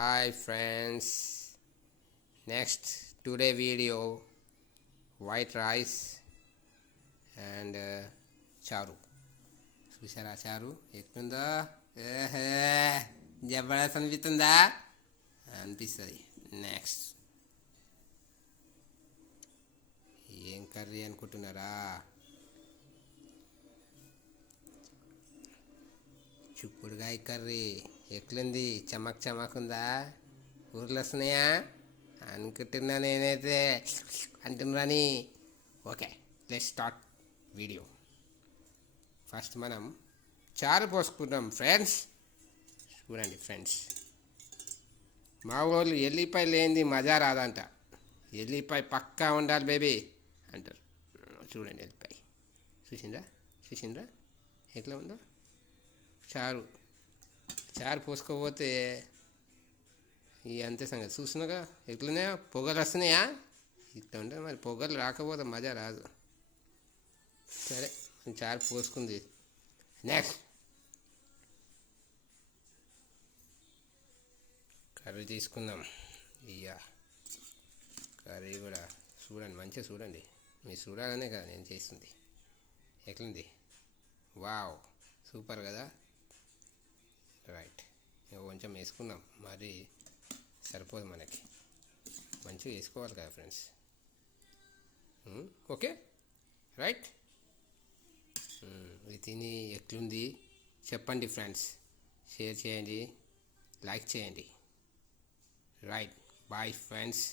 Hi friends, next today video white rice and చారు. చూసారా చారు ఎట్లుందో? ఏహే జబర్దస్త్ అనిపిస్తుందా? అనిపిస్తుంది. నెక్స్ట్ ఏం కర్రీ అనుకుంటున్నారా? చిక్కుడుకాయ కర్రీ. ఎట్లుంది? చమక్ చమక్ ఉందా? ఊర్లు వస్తున్నాయా అనుకుంటున్నా నేనైతే అంటున్నాని. Okay, let's start video. First మనం చారు పోసుకుంటాం ఫ్రెండ్స్. చూడండి ఫ్రెండ్స్, మా వాళ్ళు ఎల్లిపాయ లేనిది మజా రాదంట. ఎల్లిపాయ పక్కా ఉండాలి బేబీ అంటారు. చూడండి ఎల్లిపాయ, చూసిండ్రా ఎట్లా ఉందో? చారు పోసుకోపోతే ఈ అంతే సంగతి. చూస్తున్నాగా ఎట్లున్నాయా? పొగలు వస్తున్నాయా? ఇట్లా ఉంటే మరి పొగలు రాకపోతే మజా రాదు. సరే, చారు పోసుకుంది. నెక్స్ట్ కర్రీ తీసుకుందాం. ఇయ్యా కర్రీ కూడా చూడండి, మంచిగా చూడండి. మీరు చూడాలనే కదా నేను చేస్తుంది. ఎట్లుంది? వావ్, సూపర్ కదా. రైట్, కొంచెం వేసుకున్నాం, మరి సరిపోదు మనకి. మంచిగా వేసుకోవాలి కదా ఫ్రెండ్స్. Okay right. ఇది తిని ఎట్లుంది చెప్పండి ఫ్రెండ్స్. షేర్ చేయండి, లైక్ చేయండి. Right, bye friends.